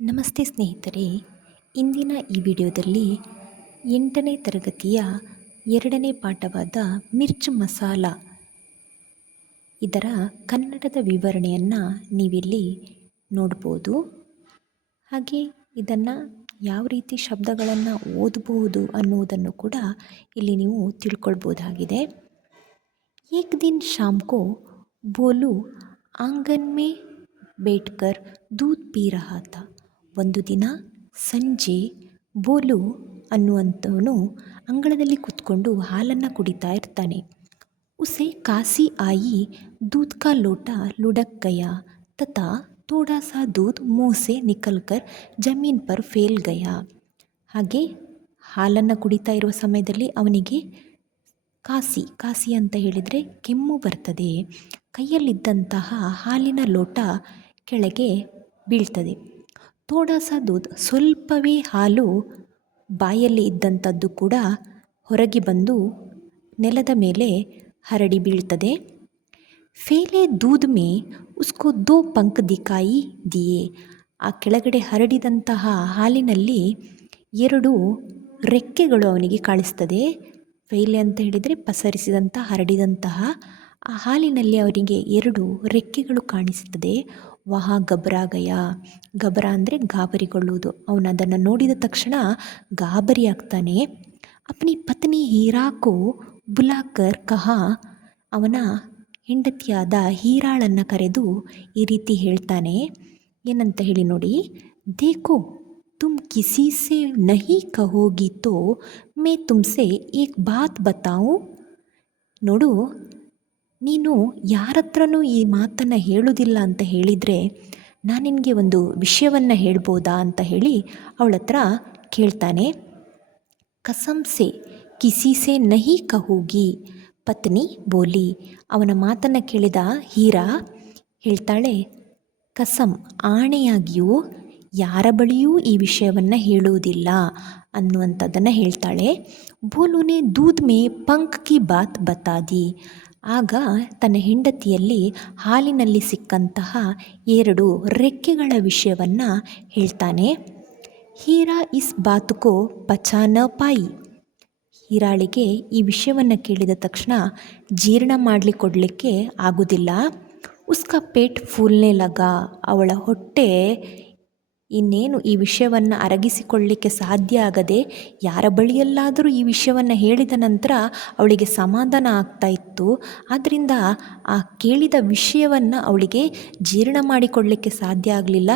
ನಮಸ್ತೆ ಸ್ನೇಹಿತರೆ, ಇಂದಿನ ಈ ವಿಡಿಯೋದಲ್ಲಿ 8ನೇ ತರಗತಿಯ 2ನೇ ಪಾಠವಾದ ಮಿರ್ಚ್ ಮಸಾಲ ಇದರ ಕನ್ನಡದ ವಿವರಣೆಯನ್ನು ನೀವಿಲ್ಲಿ ನೋಡ್ಬೋದು. ಹಾಗೆ ಇದನ್ನು ಯಾವ ರೀತಿ ಶಬ್ದಗಳನ್ನು ಓದಬಹುದು ಅನ್ನುವುದನ್ನು ಕೂಡ ಇಲ್ಲಿ ನೀವು ತಿಳ್ಕೊಳ್ಬೋದಾಗಿದೆ. ಏಕ್ ದಿನ್ ಶಾಮ್ ಕೋ ಬೋಲು ಆಂಗನ್ ಮೇ ಬೇಟ್ಕರ್ ದೂದ್ ಪೀ ರಹಾ ಥಾ. ಒಂದು ದಿನ ಸಂಜೆ ಬೋಲು ಅನ್ನುವಂಥವನು ಅಂಗಳದಲ್ಲಿ ಕೂತ್ಕೊಂಡು ಹಾಲನ್ನು ಕುಡಿತಾ ಇರ್ತಾನೆ. ಉಸೆ ಕಾಸಿ ಆಯಿ दूध का लोटा लुढ़क गया तथा थोड़ा सा दूध मुंह से निकलकर जमीन पर फैल गया. ಹಾಗೆ ಹಾಲನ್ನು ಕುಡಿತಾ ಇರುವ ಸಮಯದಲ್ಲಿ ಅವನಿಗೆ ಕಾಸಿ ಅಂತ ಹೇಳಿದರೆ ಕೆಮ್ಮು ಬರ್ತದೆ. ಕೈಯಲ್ಲಿದ್ದಂತಹ ಹಾಲಿನ ಲೋಟ ಕೆಳಗೆ ಬೀಳ್ತದೆ. ಥೋಡಾ ಸಾ ದೂದ್, ಸ್ವಲ್ಪವೇ ಹಾಲು ಬಾಯಲ್ಲಿ ಇದ್ದಂಥದ್ದು ಕೂಡ ಹೊರಗೆ ಬಂದು ನೆಲದ ಮೇಲೆ ಹರಡಿ ಬೀಳ್ತದೆ. ಫೇಲೆ ದೂದ್ ಮೇ ಉಸ್ಕೋ ದೋ ಪಂಕ್ ದಿಕಾಯಿ ದಿಯೆ. ಆ ಕೆಳಗಡೆ ಹರಡಿದಂತಹ ಹಾಲಿನಲ್ಲಿ 2 ರೆಕ್ಕೆಗಳು ಅವನಿಗೆ ಕಾಣಿಸ್ತದೆ. ಫೇಲೆ ಅಂತ ಹೇಳಿದರೆ ಪಸರಿಸಿದಂಥ ಹರಡಿದಂತಹ ಆ ಹಾಲಿನಲ್ಲಿ ಅವನಿಗೆ 2 ರೆಕ್ಕೆಗಳು ಕಾಣಿಸ್ತದೆ. ವಹ ಗಬ್ರಾಗಯ. ಗಬ್ರಾ ಅಂದರೆ ಗಾಬರಿಗೊಳ್ಳುವುದು. ಅವನು ಅದನ್ನು ನೋಡಿದ ತಕ್ಷಣ ಗಾಬರಿ ಆಗ್ತಾನೆ. ಅಪ್ನಿ ಪತ್ನಿ ಹೀರಾಕೋ ಬುಲಾಕರ್ ಕಹಾ. ಅವನ ಹೆಂಡತಿಯಾದ ಹೀರಾಳನ್ನು ಕರೆದು ಈ ರೀತಿ ಹೇಳ್ತಾನೆ. ಏನಂತ ಹೇಳಿ ನೋಡಿ. ದೇಖೋ ತುಮ್ ಕಿಸಿ ಸೆ ನಹಿ ಕಹೋಗಿ ತೋ ಮೇ ತುಮ್ಸೆ ಏಕ್ ಬಾತ್ ಬತಾವು. ನೋಡು, ನೀನು ಯಾರತ್ರನೂ ಈ ಮಾತನ್ನು ಹೇಳುವುದಿಲ್ಲ ಅಂತ ಹೇಳಿದರೆ ನಾನು ನಿನಗೆ ಒಂದು ವಿಷಯವನ್ನು ಹೇಳ್ಬೋದಾ ಅಂತ ಹೇಳಿ ಅವಳ ಹತ್ರ ಕೇಳ್ತಾನೆ. ಕಸಮ್ ಸೆ ಕಿಸಿ ಸೆ ನಹಿ ಕಹೋಗಿ ಪತ್ನಿ ಬೋಲಿ. ಅವನ ಮಾತನ್ನು ಕೇಳಿದ ಹೀರಾ ಹೇಳ್ತಾಳೆ, ಕಸಮ್, ಆಣೆಯಾಗಿಯೂ ಯಾರ ಬಳಿಯೂ ಈ ವಿಷಯವನ್ನು ಹೇಳುವುದಿಲ್ಲ ಅನ್ನುವಂಥದ್ದನ್ನು ಹೇಳ್ತಾಳೆ. ಬೋಲುನೆ ದೂದ್ ಮೇ ಪಂಕ್ ಕಿ ಬಾತ್ ಬತಾದಿ. ಆಗ ತನ್ನ ಹೆಂಡತಿಯಲ್ಲಿ ಹಾಲಿನಲ್ಲಿ ಸಿಕ್ಕಂತಹ 2 ರೆಕ್ಕೆಗಳ ವಿಷಯವನ್ನು ಹೇಳ್ತಾನೆ. ಹೀರಾ ಇಸ್ ಬಾತುಕೋ ಪಚಾನ ಪಾಯಿ. ಹೀರಾಳಿಗೆ ಈ ವಿಷಯವನ್ನು ಕೇಳಿದ ತಕ್ಷಣ ಜೀರ್ಣ ಕೊಡಲಿಕ್ಕೆ ಆಗೋದಿಲ್ಲ. ಉಸ್ಕಾ ಪೇಟ್ ಫೂಲ್ನೆ ಲಗ. ಅವಳ ಹೊಟ್ಟೆ ಇನ್ನೇನು ಈ ವಿಷಯವನ್ನು ಅರಗಿಸಿಕೊಳ್ಳಲಿಕ್ಕೆ ಸಾಧ್ಯ ಆಗದೆ ಯಾರ ಬಳಿಯಲ್ಲಾದರೂ ಈ ವಿಷಯವನ್ನು ಹೇಳಿದ ನಂತರ ಅವಳಿಗೆ ಸಮಾಧಾನ ಆಗ್ತಾ ಇತ್ತು. ಆದ್ದರಿಂದ ಆ ಕೇಳಿದ ವಿಷಯವನ್ನು ಅವಳಿಗೆ ಜೀರ್ಣ ಮಾಡಿಕೊಳ್ಳಲಿಕ್ಕೆ ಸಾಧ್ಯ ಆಗಲಿಲ್ಲ.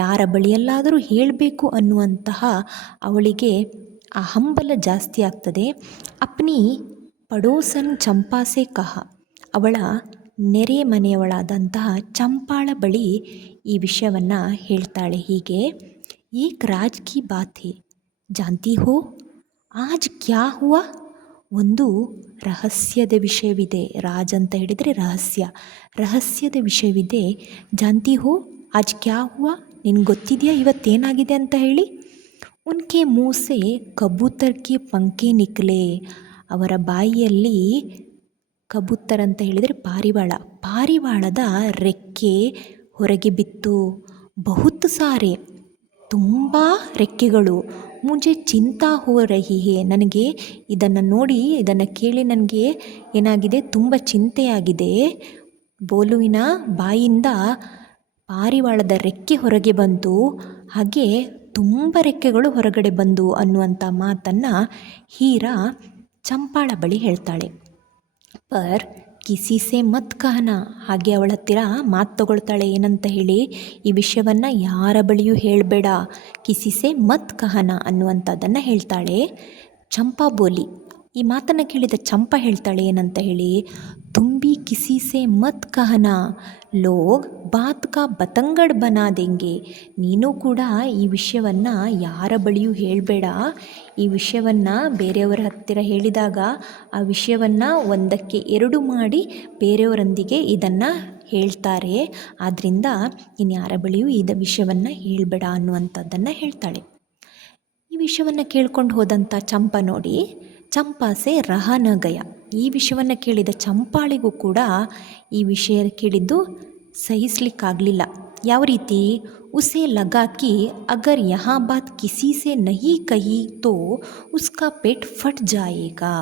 ಯಾರ ಬಳಿಯಲ್ಲಾದರೂ ಹೇಳಬೇಕು ಅನ್ನುವಂತಹ ಅವಳಿಗೆ ಆ ಹಂಬಲ ಜಾಸ್ತಿ ಆಗ್ತದೆ. ಅಪ್ನಿ ಪಡೋಸನ್ ಚಂಪಾಸೆ ಕಹ. ಅವಳ ನೆರೆ ಮನೆಯವಳಾದಂತಹ ಚಂಪಾಳ ಬಳಿ ಈ ವಿಷಯವನ್ನು ಹೇಳ್ತಾಳೆ. ಹೀಗೆ, ಏಕ್ ರಾಜ್ ಕಿ ಬಾತ್ ಹೇ ಜಾನ್ತಿ ಹೋ ಆಜ್ ಕ್ಯಾ ಹುವಾ. ಒಂದು ರಹಸ್ಯದ ವಿಷಯವಿದೆ. ರಾಜ್ ಅಂತ ಹೇಳಿದರೆ ರಹಸ್ಯದ ವಿಷಯವಿದೆ. ಜಾನ್ತಿ ಹೋ ಆಜ್ ಕ್ಯಾ ಹುವಾ. ನಿನ್ಗೆ ಗೊತ್ತಿದೆಯಾ ಇವತ್ತೇನಾಗಿದೆ ಅಂತ ಹೇಳಿ. ಉನ್ಕೆ ಮುಹ್ ಸೆ ಕಬೂತರ್ ಕೆ ಪಂಖೆ ನಿಕ್ಲೆ. ಅವರ ಬಾಯಿಯಲ್ಲಿ ಕಬೂತರ್ ಅಂತ ಹೇಳಿದರೆ ಪಾರಿವಾಳದ ರೆಕ್ಕೆ ಹೊರಗೆ ಬಿತ್ತು. ಬಹುತ್ ಸಾರೆ, ತುಂಬ ರೆಕ್ಕೆಗಳು. ಮುಜೆ ಚಿಂತಾ ಹೋ ರಹಿ ಹೇ. ನನಗೆ ಇದನ್ನು ನೋಡಿ, ಇದನ್ನು ಕೇಳಿ ನನಗೆ ಏನಾಗಿದೆ, ತುಂಬ ಚಿಂತೆಯಾಗಿದೆ. ಬೋಲುವಿನ ಬಾಯಿಂದ ಪಾರಿವಾಳದ ರೆಕ್ಕೆ ಹೊರಗೆ ಬಂತು, ಹಾಗೆ ತುಂಬ ರೆಕ್ಕೆಗಳು ಹೊರಗಡೆ ಬಂದು ಅನ್ನುವಂಥ ಮಾತನ್ನು ಹೀರಾ ಚಂಪಾಳ ಬಳಿ ಹೇಳ್ತಾಳೆ. ಪರ್ ಕಿಸಿ ಸೆ ಮತ್ ಕಹನ. ಹಾಗೆ ಅವಳ ಹತ್ತಿರ ಮಾತು ತಗೊಳ್ತಾಳೆ. ಏನಂತ ಹೇಳಿ, ಈ ವಿಷಯವನ್ನು ಯಾರ ಬಳಿಯೂ ಹೇಳಬೇಡ, ಕಿಸಿ ಸೆ ಮತ್ ಕಹನ ಅನ್ನುವಂಥದ್ದನ್ನು ಹೇಳ್ತಾಳೆ. ಚಂಪಾ ಬೋಲಿ. ಈ ಮಾತನ್ನು ಕೇಳಿದ ಚಂಪಾ ಹೇಳ್ತಾಳೆ ಏನಂತ ಹೇಳಿ, ತುಂಬಿ ಕಿಸಿ ಸೆ ಮತ್ ಕಹನ, ಲೋಗ್ ಬಾತ್ ಕಾ ಬತಂಗಡ್ ಬನಾ ದೇಂಗೆ. ನೀನು ಕೂಡ ಈ ವಿಷಯವನ್ನು ಯಾರ ಬಳಿಯೂ ಹೇಳಬೇಡ. ಈ ವಿಷಯವನ್ನು ಬೇರೆಯವರ ಹತ್ತಿರ ಹೇಳಿದಾಗ ಆ ವಿಷಯವನ್ನು 1ಕ್ಕೆ 2 ಮಾಡಿ ಬೇರೆಯವರೊಂದಿಗೆ ಇದನ್ನು ಹೇಳ್ತಾರೆ. ಆದ್ದರಿಂದ ಇನ್ಯಾರ ಬಳಿಯೂ ಈ ವಿಷಯವನ್ನು ಹೇಳಬೇಡ ಅನ್ನುವಂಥದ್ದನ್ನು ಹೇಳ್ತಾಳೆ. ಈ ವಿಷಯವನ್ನು ಕೇಳ್ಕೊಂಡು ಹೋದಂಥ ಚಂಪಾ ನೋಡಿ, ಚಂಪಾಸೆ ರಹನ ಗಯ. ಈ ವಿಷಯವನ್ನು ಕೇಳಿದ ಚಂಪಾಳಿಗೂ ಕೂಡ ಈ ವಿಷಯ ಕೇಳಿದ್ದು ಸಹಿಸಲಿಕ್ಕಾಗಲಿಲ್ಲ. ಯಾವ ರೀತಿ, उसे लगा कि अगर यहाँ बात किसी से नहीं कही तो उसका पेट फट जाएगा.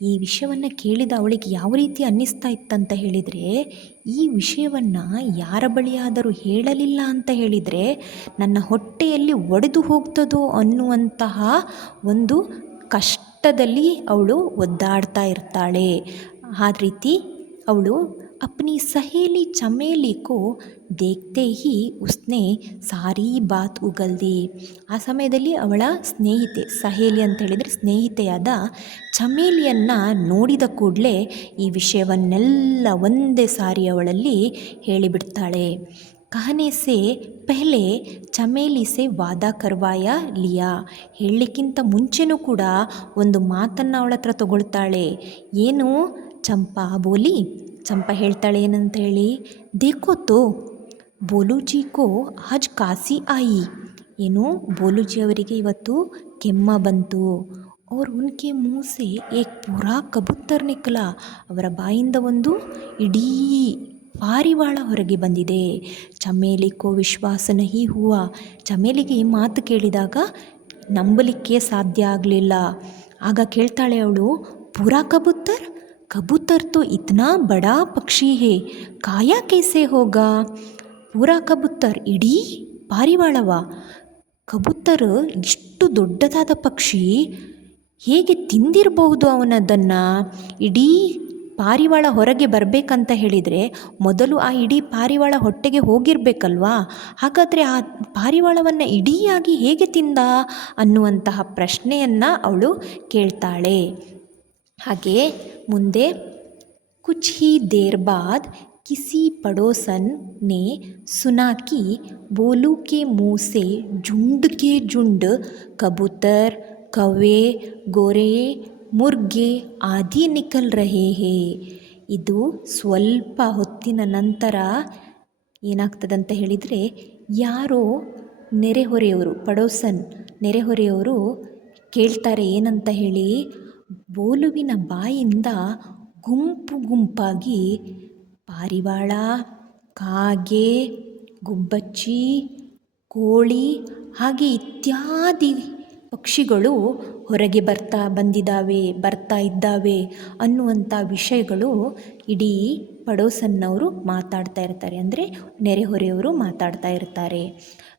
ಈ ವಿಷಯವನ್ನು ಕೇಳಿದ ಅವಳಿಗೆ ಯಾವ ರೀತಿ ಅನ್ನಿಸ್ತಾ ಇತ್ತಂತ ಹೇಳಿದರೆ, ಈ ವಿಷಯವನ್ನು ಯಾರ ಬಳಿಯಾದರೂ ಹೇಳಲಿಲ್ಲ ಅಂತ ಹೇಳಿದರೆ ನನ್ನ ಹೊಟ್ಟೆಯಲ್ಲಿ ಒಡೆದು ಹೋಗ್ತದೋ ಅನ್ನುವಂತಹ ಒಂದು ಕಷ್ಟದಲ್ಲಿ ಅವಳು ಒದ್ದಾಡ್ತಾ ಇರ್ತಾಳೆ. ಆ ರೀತಿ ಅವಳು अपनी सहेली चमेली को देखते ही उसने सारी बात उगल दी. ಆ ಸಮಯದಲ್ಲಿ ಅವಳ ಸ್ನೇಹಿತೆ, ಸಹೇಲಿ ಅಂತ ಹೇಳಿದರೆ ಸ್ನೇಹಿತೆಯಾದ ಚಮೇಲಿಯನ್ನು ನೋಡಿದ ಕೂಡಲೇ ಈ ವಿಷಯವನ್ನೆಲ್ಲ ಒಂದೇ ಸಾರಿ ಅವಳಲ್ಲಿ ಹೇಳಿಬಿಡ್ತಾಳೆ. कहने से पहले ಚಮೇಲಿ से ವಾದಾ ಕರ್ವಾಯ ಲಿಯಾ. ಹೇಳಲಿಕ್ಕಿಂತ ಮುಂಚೆನೂ ಕೂಡ ಒಂದು ಮಾತನ್ನು ಅವಳ ಹತ್ರ ತಗೊಳ್ತಾಳೆ. ಏನು? ಚಂಪಾ ಬೋಲಿ. ಚಂಪಾ ಹೇಳ್ತಾಳೆ ಏನಂತ ಹೇಳಿ, ದೇಖೋ ತೋ ಬೋಲೂಜಿ ಕೋ ಆಜ್ ಕಾಸಿ ಆಯಿ. ಏನು? ಬೋಲೂಜಿ ಅವರಿಗೆ ಇವತ್ತು ಕೆಮ್ಮ ಬಂತು. और उनके मुँह से एक पूरा कबूतर निकला. ಅವರ ಬಾಯಿಂದ ಒಂದು ಇಡೀ ಪಾರಿವಾಳ ಹೊರಗೆ ಬಂದಿದೆ. ಚಮೇಲಿಕೋ ವಿಶ್ವಾಸ ನಹಿ ಹೂವಾ. ಚಮೇಲಿಗೆ ಈ ಮಾತು ಕೇಳಿದಾಗ ನಂಬಲಿಕ್ಕೆ ಸಾಧ್ಯ ಆಗಲಿಲ್ಲ. ಆಗ ಕೇಳ್ತಾಳೆ ಅವಳು, ಪೂರಾ ಕಬೂತರ್? कबूतर तो इतना बड़ा पक्षी है, काया कैसे होगा? ಪೂರಾ ಕಬೂತರ್, ಇಡೀ ಪಾರಿವಾಳವ? ಕಬೂತರ್ ಇಷ್ಟು ದೊಡ್ಡದಾದ ಪಕ್ಷಿ, ಹೇಗೆ ತಿಂದಿರಬಹುದು ಅವನದನ್ನು? ಇಡೀ ಪಾರಿವಾಳ ಹೊರಗೆ ಬರಬೇಕಂತ ಹೇಳಿದರೆ ಮೊದಲು ಆ ಇಡೀ ಪಾರಿವಾಳ ಹೊಟ್ಟೆಗೆ ಹೋಗಿರಬೇಕಲ್ವಾ? ಹಾಗಾದರೆ ಆ ಪಾರಿವಾಳವನ್ನು ಇಡೀಯಾಗಿ ಹೇಗೆ ತಿಂದ ಅನ್ನುವಂತಹ ಪ್ರಶ್ನೆಯನ್ನು ಅವಳು ಕೇಳ್ತಾಳೆ. ಹಾಗೆ ಮುಂದೆ ಕುಚ್ ಹಿ ದೇರ್ ಬಾದ್ किसी पड़ोसन ने सुना कि बोलू के मुँह से झुंड के झुंड कबूतर, कौवे, गोरे, मुर्गे आदि निकल रहे हैं. ಇದು ಸ್ವಲ್ಪ ಹೊತ್ತಿನ ನಂತರ ಏನಾಗ್ತದಂತ ಹೇಳಿದರೆ, ಯಾರೋ ನೆರೆಹೊರೆಯವರು, ಪಡೋಸನ್ ನೆರೆಹೊರೆಯವರು ಕೇಳ್ತಾರೆ ಏನಂತ ಹೇಳಿ, ಬೋಲುವಿನ ಬಾಯಿಂದ ಗುಂಪು ಗುಂಪಾಗಿ ಪಾರಿವಾಳ, ಕಾಗೆ, ಗುಬ್ಬಚ್ಚಿ, ಕೋಳಿ ಹಾಗೆ ಇತ್ಯಾದಿ ಪಕ್ಷಿಗಳು ಹೊರಗೆ ಬರ್ತಾ ಇದ್ದಾವೆ ಅನ್ನುವಂಥ ವಿಷಯಗಳು ಇಡೀ ಪಡೋಸನ್ನವರು ಮಾತಾಡ್ತಾ ಇರ್ತಾರೆ, ಅಂದರೆ ನೆರೆಹೊರೆಯವರು ಮಾತಾಡ್ತಾ ಇರ್ತಾರೆ.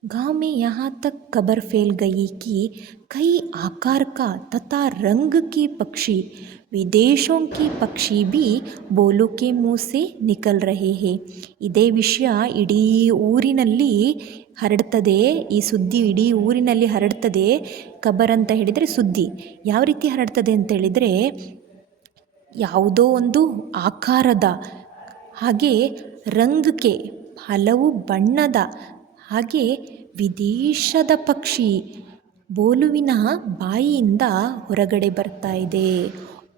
गाँव में यहाँ तक खबर फैल गई कि कई आकार का तथा रंग के पक्षी, विदेशों के पक्षी भी बोलू के मुँह से निकल रहे हैं. ಇದೇ ವಿಷಯ ಇಡೀ ಊರಿನಲ್ಲಿ ಹರಡ್ತದೆ. ಈ ಸುದ್ದಿ ಇಡೀ ಊರಿನಲ್ಲಿ ಹರಡ್ತದೆ. ಖಬರ್ ಅಂತ ಹೇಳಿದರೆ ಸುದ್ದಿ. ಯಾವ ರೀತಿ ಹರಡ್ತದೆ ಅಂತ ಹೇಳಿದರೆ, ಯಾವುದೋ ಒಂದು ಆಕಾರದ, ಹಾಗೆ ರಂಗಕ್ಕೆ ಹಲವು ಬಣ್ಣದ, ಹಾಗೆ ವಿದೇಶದ ಪಕ್ಷಿ ಬೋಲುವಿನ ಬಾಯಿಯಿಂದ ಹೊರಗಡೆ ಬರ್ತಾ ಇದೆ.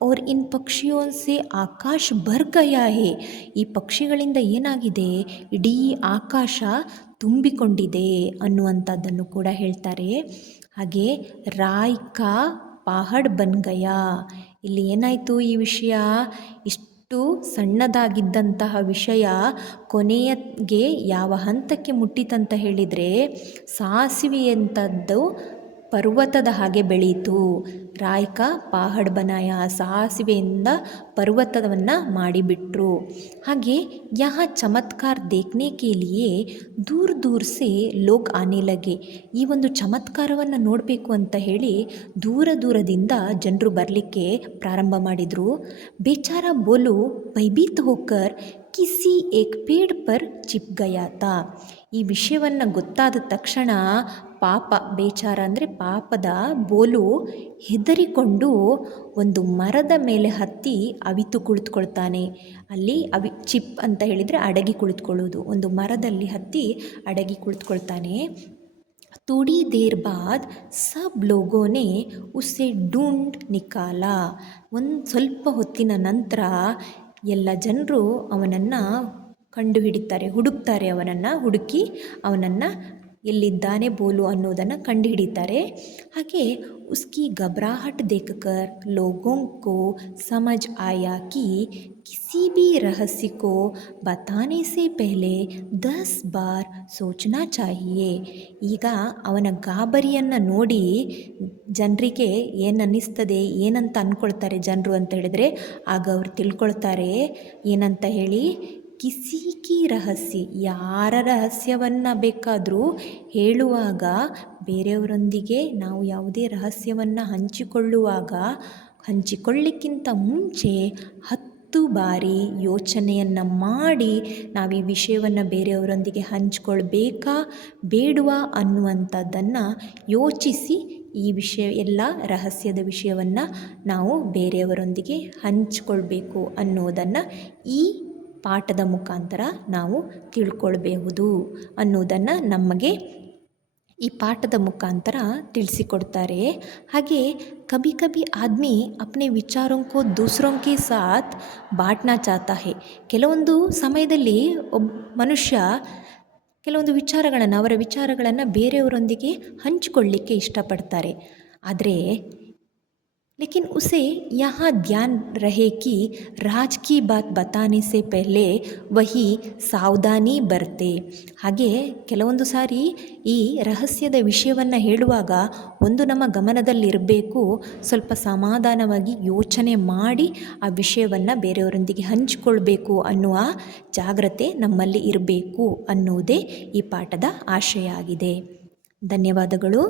और इन पक्षियों से ಆಕಾಶ ಭರ್ ಗಯಾ ಹೇ. ಈ ಪಕ್ಷಿಗಳಿಂದ ಏನಾಗಿದೆ, ಇಡೀ ಆಕಾಶ ತುಂಬಿಕೊಂಡಿದೆ ಅನ್ನುವಂಥದ್ದನ್ನು ಕೂಡ ಹೇಳ್ತಾರೆ. ಹಾಗೆ ರಾಯ್ ಕಾ ಪಹಾಡ್ ಬನ್ ಗಯಾ. ಇಲ್ಲಿ ಏನಾಯಿತು, ಈ ವಿಷಯ ಇಷ್ಟು ಸಣ್ಣದಾಗಿದ್ದಂತಹ ವಿಷಯ ಕೊನೆಗೆ ಯಾವ ಹಂತಕ್ಕೆ ಮುಟ್ಟಿತಂತ ಹೇಳಿದರೆ, ಸಾಸಿವೆಯಂಥದ್ದು ಪರ್ವತದ ಹಾಗೆ ಬೆಳೀತು. ರಾಯ್ಕ ಪಹಾಡ್ ಬನಾಯ, ಸಾಸಿವೆಯಿಂದ ಪರ್ವತವನ್ನು ಮಾಡಿಬಿಟ್ರು. ಹಾಗೆ ಯಹ ಚಮತ್ಕಾರ್ ದೇಖ್ನೆ ಕೆ ಲಿಯೇ ದೂರ ದೂರ ಸೆ ಲೋಗ್ ಆನೆ ಲಗೆ. ಈ ಒಂದು ಚಮತ್ಕಾರವನ್ನು ನೋಡಬೇಕು ಅಂತ ಹೇಳಿ ದೂರ ದೂರದಿಂದ ಜನರು ಬರಲಿಕ್ಕೆ ಪ್ರಾರಂಭ ಮಾಡಿದರು. ಬೇಚಾರ ಬೋಲು ಭಯಭೀತ್ ಹೋಕರ್ ಕಿಸಿ ಏಕ್ ಪೇಡ್ ಪರ್ ಚಿಪ್ ಗಯಾತ. ಈ ವಿಷಯವನ್ನು ಗೊತ್ತಾದ ತಕ್ಷಣ ಪಾಪ, ಬೇಚಾರ ಅಂದರೆ ಪಾಪದ ಬೋಲು ಹೆದರಿಕೊಂಡು ಒಂದು ಮರದ ಮೇಲೆ ಹತ್ತಿ ಅವಿತು ಕುಳಿತುಕೊಳ್ತಾನೆ. ಅಲ್ಲಿ ಚಿಪ್ ಅಂತ ಹೇಳಿದರೆ ಅಡಗಿ ಕುಳಿತುಕೊಳ್ಳೋದು. ಒಂದು ಮರದಲ್ಲಿ ಹತ್ತಿ ಅಡಗಿ ಕುಳಿತುಕೊಳ್ತಾನೆ. थोड़ी देर बाद सब लोगों ने उसे ढूंढ निकाला. ಒಂದು ಸ್ವಲ್ಪ ಹೊತ್ತಿನ ನಂತರ ಎಲ್ಲ ಜನರು ಅವನನ್ನು ಕಂಡುಹಿಡಿತಾರೆ, ಹುಡುಕ್ತಾರೆ, ಅವನನ್ನು ಹುಡುಕಿ ಅವನನ್ನು ಎಲ್ಲಿದ್ದಾನೆ ಬೋಲು ಅನ್ನೋದನ್ನು ಕಂಡುಹಿಡಿತಾರೆ. ಹಾಗೆ ಉಸ್ಕಿ ಘಬರಾಹಟ್ ದೇಖಕರ್ ಲೋಗೋಂ ಕೋ ಸಮझ ಆಯಾ ಕಿ किसी भी रहस्य को बताने से पहले 10 ಬಾರ್ ಸೋಚನಾ ಚಾಹಿಯೇ. ಈಗ ಅವನ ಗಾಬರಿಯನ್ನು ನೋಡಿ ಜನರಿಗೆ ಏನು ಅನ್ನಿಸ್ತದೆ, ಏನಂತ ಅಂದ್ಕೊಳ್ತಾರೆ ಜನರು ಅಂತ ಹೇಳಿದರೆ, ಆಗ ಅವ್ರು ತಿಳ್ಕೊಳ್ತಾರೆ ಏನಂತ ಹೇಳಿ, ಕಿಸಿ ಕಿ ರಹಸ್ಯ, ಯಾರ ರಹಸ್ಯವನ್ನು ಬೇಕಾದರೂ ಹೇಳುವಾಗ, ಬೇರೆಯವರೊಂದಿಗೆ ನಾವು ಯಾವುದೇ ರಹಸ್ಯವನ್ನು ಹಂಚಿಕೊಳ್ಳಿಕ್ಕಿಂತ ಮುಂಚೆ 10 ಬಾರಿ ಯೋಚನೆಯನ್ನು ಮಾಡಿ ನಾವು ಈ ವಿಷಯವನ್ನು ಬೇರೆಯವರೊಂದಿಗೆ ಹಂಚಿಕೊಳ್ಬೇಕಾ ಬೇಡವಾ ಅನ್ನುವಂಥದ್ದನ್ನು ಯೋಚಿಸಿ ಈ ಎಲ್ಲ ರಹಸ್ಯದ ವಿಷಯವನ್ನು ನಾವು ಬೇರೆಯವರೊಂದಿಗೆ ಹಂಚಿಕೊಳ್ಬೇಕು ಅನ್ನೋದನ್ನು ಈ ಪಾಠದ ಮುಖಾಂತರ ನಾವು ತಿಳ್ಕೊಳ್ಬಹುದು ಅನ್ನೋದನ್ನು ನಮಗೆ ಈ ಪಾಠದ ಮುಖಾಂತರ ತಿಳಿಸಿಕೊಡ್ತಾರೆ. ಹಾಗೆ ಕಭಿ ಕಭಿ ಆದ್ಮಿ ಅಪ್ನೆ ವಿಚಾರೋಂ ಕೋ ದೂಸರೋಂ ಕೆ ಸಾಥ್ ಬಾಂಟ್ನಾ ಚಾಹತಾ ಹೈ. ಕೆಲವೊಂದು ಸಮಯದಲ್ಲಿ ಮನುಷ್ಯ ಕೆಲವೊಂದು ಅವರ ವಿಚಾರಗಳನ್ನು ಬೇರೆಯವರೊಂದಿಗೆ ಹಂಚಿಕೊಳ್ಳಿಕ್ಕೆ ಇಷ್ಟಪಡ್ತಾರೆ. ಆದರೆ लेकिन उसे यहाँ ध्यान रहे कि राज की बात बताने से पहले वही ಸಾವಧಾನಿ ಬರ್ತೆ. ಹಾಗೆ ಕೆಲವೊಂದು ಸಾರಿ ಈ ರಹಸ್ಯದ ವಿಷಯವನ್ನು ಹೇಳುವಾಗ ಒಂದು ನಮ್ಮ ಗಮನದಲ್ಲಿರಬೇಕು, ಸ್ವಲ್ಪ ಸಮಾಧಾನವಾಗಿ ಯೋಚನೆ ಮಾಡಿ ಆ ವಿಷಯವನ್ನು ಬೇರೆಯವರೊಂದಿಗೆ ಹಂಚಿಕೊಳ್ಬೇಕು ಅನ್ನುವ ಜಾಗ್ರತೆ ನಮ್ಮಲ್ಲಿ ಇರಬೇಕು ಅನ್ನುವುದೇ ಈ ಪಾಠದ ಆಶಯ ಆಗಿದೆ. ಧನ್ಯವಾದಗಳು.